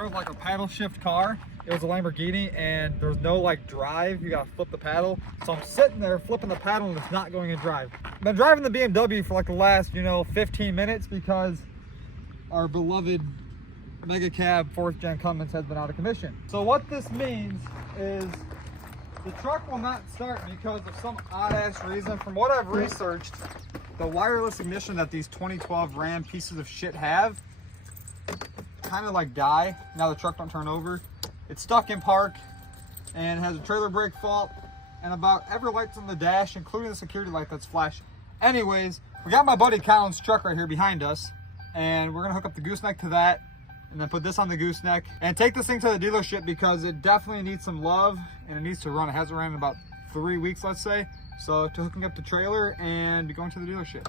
drove like a paddle shift car. It was a Lamborghini and there's no like drive. You gotta flip the paddle. So I'm sitting there flipping the paddle and it's not going in drive. I've been driving the BMW for like the last, 15 minutes because our beloved mega cab 4th gen Cummins has been out of commission. So what this means is the truck will not start because of some odd ass reason. From what I've researched, the wireless ignition that these 2012 Ram pieces of shit have kind of like die. Now the truck don't turn over. It's stuck in park and has a trailer brake fault and about every light's on the dash, including the security light that's flashing. Anyways, we got my buddy Colin's truck right here behind us and we're gonna hook up the gooseneck to that and then put this on the gooseneck and take this thing to the dealership because it definitely needs some love and it needs to run. It hasn't ran in about 3 weeks, let's say. So to hooking up the trailer and be going to the dealership.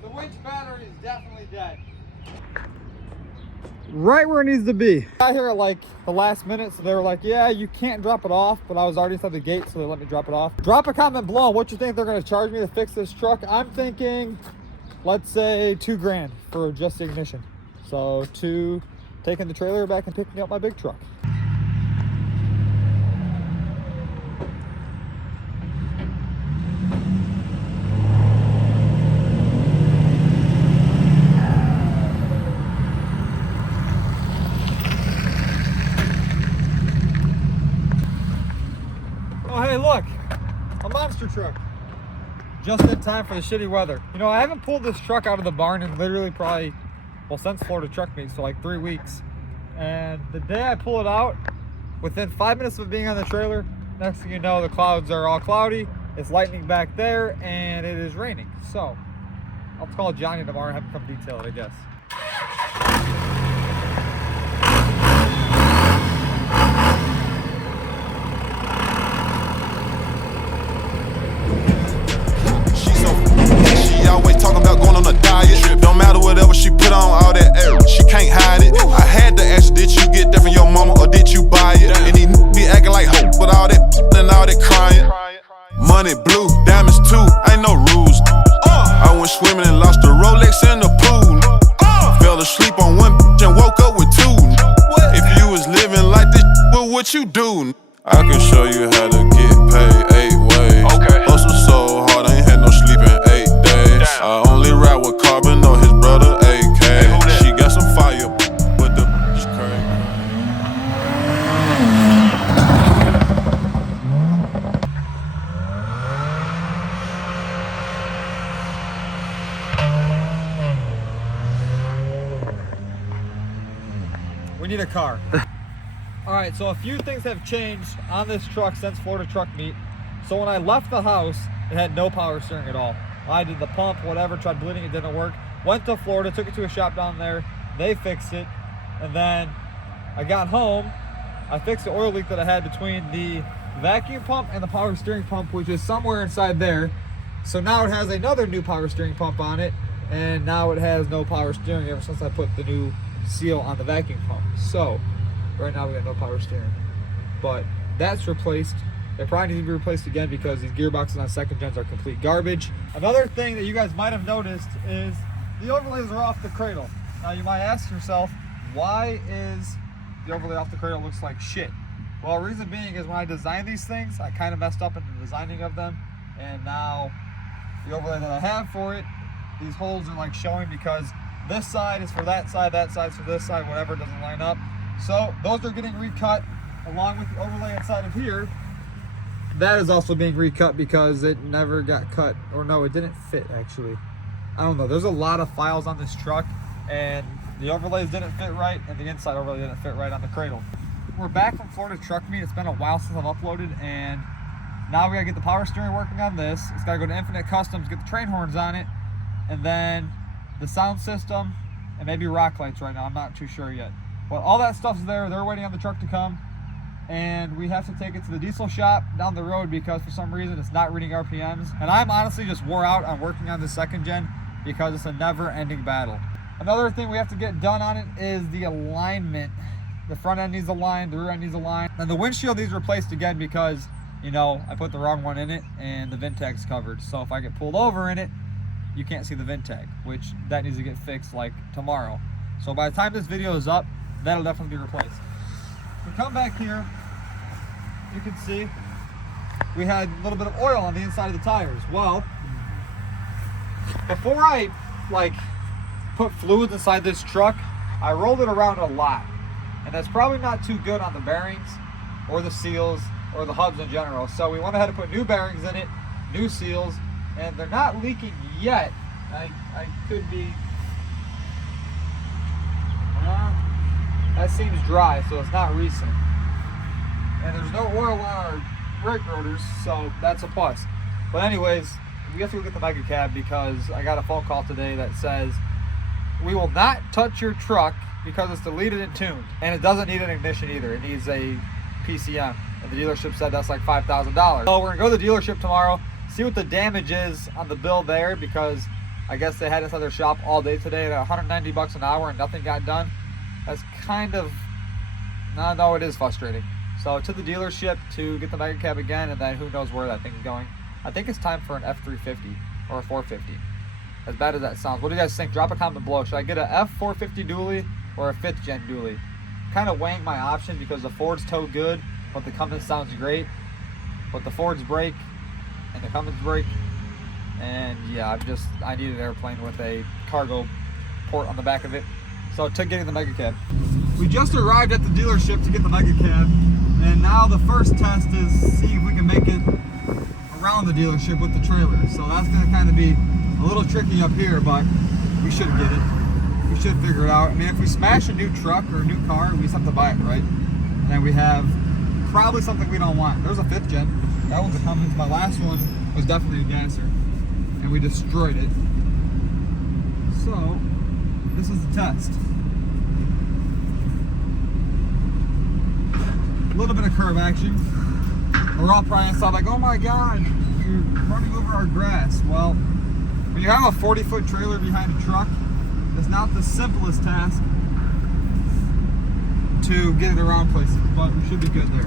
The winch battery is definitely dead. Right where it needs to be. I got here at like the last minute, so they were like, yeah, you can't drop it off, but I was already inside the gate, so they let me drop it off. Drop a comment below on what you think they're gonna charge me to fix this truck. I'm thinking, let's say $2 grand for just the ignition. So taking the trailer back and picking up my big truck. Oh, hey, look, a monster truck. Just in time for the shitty weather. I haven't pulled this truck out of the barn in literally probably, since Florida Truck Meet, so like 3 weeks. And the day I pull it out, within 5 minutes of it being on the trailer, next thing you know, the clouds are all cloudy, it's lightning back there, and it is raining. So, I'll call Johnny tomorrow and have him come detail it, I guess. Talking about going on a diet. Don't matter whatever she put on, all that air, she can't hide it. I had to ask, did you get that from your mama or did you buy it? And these be acting like hope with all that and all that crying. Money blue, diamonds too, ain't no rules. I went swimming and lost a Rolex in the pool. Fell asleep on one and woke up with two. If you was living like this, what you do? I can show you how to get paid 8 ways. Hustle so hard, I ain't had no sleep in 8 days. I only ride with Carbon or his brother AK. She got some fire, but the is crazy. We need a car. All right, so a few things have changed on this truck since Florida Truck Meet. So when I left the house, it had no power steering at all. I did the pump, whatever, tried bleeding, it didn't work. Went to Florida, took it to a shop down there. They fixed it. And then I got home, I fixed the oil leak that I had between the vacuum pump and the power steering pump, which is somewhere inside there. So now it has another new power steering pump on it. And now it has no power steering ever since I put the new seal on the vacuum pump. So right now we got no power steering, but that's replaced. It probably needs to be replaced again because these gearboxes on second gens are complete garbage. Another thing that you guys might have noticed is the overlays are off the cradle. Now you might ask yourself, why is the overlay off the cradle looks like shit? Well, reason being is when I designed these things, I kind of messed up in the designing of them, and now the overlay that I have for it, these holes are like showing because this side is for that side's for this side, whatever, doesn't line up. So those are getting recut along with the overlay inside of here. That is also being recut because it never got cut, or no, it didn't fit actually. I don't know, there's a lot of files on this truck and the overlays didn't fit right and the inside overlay didn't fit right on the cradle. We're back from Florida Truck Meet. It's been a while since I've uploaded, and now we gotta get the power steering working on this. It's gotta go to Infinite Customs, get the train horns on it, and then the sound system and maybe rock lights right now, I'm not too sure yet. But all that stuff's there. They're waiting on the truck to come. And we have to take it to the diesel shop down the road because for some reason it's not reading RPMs. And I'm honestly just wore out on working on the second gen because it's a never-ending battle. Another thing we have to get done on it is the alignment. The front end needs aligned, the rear end needs aligned. And the windshield needs replaced again because, you know, I put the wrong one in it and the VIN tag's covered. So if I get pulled over in it, you can't see the VIN tag, which that needs to get fixed like tomorrow. So by the time this video is up, that'll definitely be replaced. We come back here, you can see we had a little bit of oil on the inside of the tires. Well, before I put fluids inside this truck, I rolled it around a lot. And that's probably not too good on the bearings or the seals or the hubs in general. So we went ahead and put new bearings in it, new seals, and they're not leaking yet. I could be, that seems dry, so it's not recent. And there's no oil on our brake rotors, so that's a plus. But anyways, we have to go get the mega cab because I got a phone call today that says we will not touch your truck because it's deleted and tuned, and it doesn't need an ignition either. It needs a PCM, and the dealership said that's like $5,000. So we're gonna go to the dealership tomorrow, see what the damage is on the bill there, because I guess they had us at their shop all day today at 190 bucks an hour and nothing got done. That's kind of, no, it is frustrating. So to the dealership to get the mega cab again, and then who knows where that thing is going. I think it's time for an F350 or a 450. As bad as that sounds, what do you guys think? Drop a comment below. Should I get a F450 dually or a 5th gen dually? Kind of weighing my options because the Fords tow good, but the Cummins sounds great. But the Fords brake and the Cummins brake. And yeah, I need an airplane with a cargo port on the back of it. So to getting the mega cab. We just arrived at the dealership to get the mega cab. And now the first test is see if we can make it around the dealership with the trailer. So that's gonna kind of be a little tricky up here, but we should get it. We should figure it out. I mean, if we smash a new truck or a new car, we just have to buy it, right? And then we have probably something we don't want. There's a 5th gen. That one's a Cummins. My last one was definitely a gasser, and we destroyed it. So this is the test. A little bit of curve action. We're all probably inside like, oh my God, you're running over our grass. Well, when you have a 40-foot trailer behind a truck, it's not the simplest task to get it around places, but we should be good there.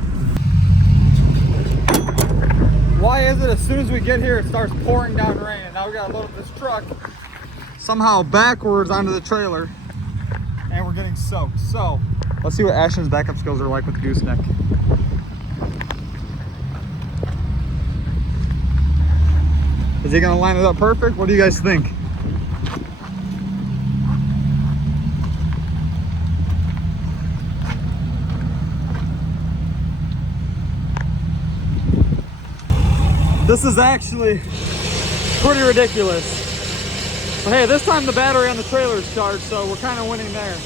Why is it as soon as we get here, it starts pouring down rain, and now we gotta load up this truck somehow backwards onto the trailer, and we're getting soaked. So let's see what Ashton's backup skills are like with the gooseneck. Is he gonna line it up perfect? What do you guys think? This is actually pretty ridiculous. But hey, this time the battery on the trailer is charged, so we're kind of winning there.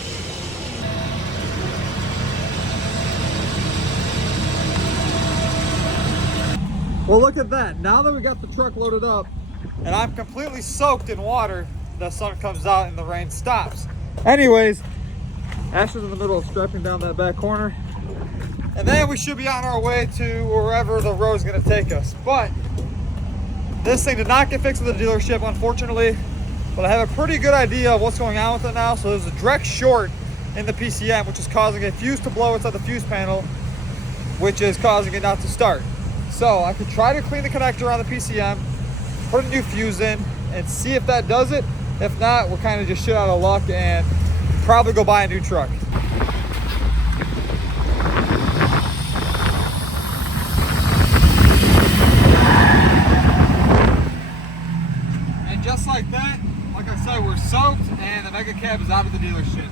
Well, look at that. Now that we got the truck loaded up and I'm completely soaked in water, the sun comes out and the rain stops. Anyways, Ashton's in the middle of strapping down that back corner. And then we should be on our way to wherever the road's gonna take us. But this thing did not get fixed at the dealership, unfortunately. But I have a pretty good idea of what's going on with it now. So there's a direct short in the PCM, which is causing a fuse to blow inside the fuse panel, which is causing it not to start. So I could try to clean the connector on the PCM, put a new fuse in, and see if that does it. If not, we're kind of just shit out of luck and probably go buy a new truck. And just like that, like I said, we're soaked and the mega cab is out of the dealership.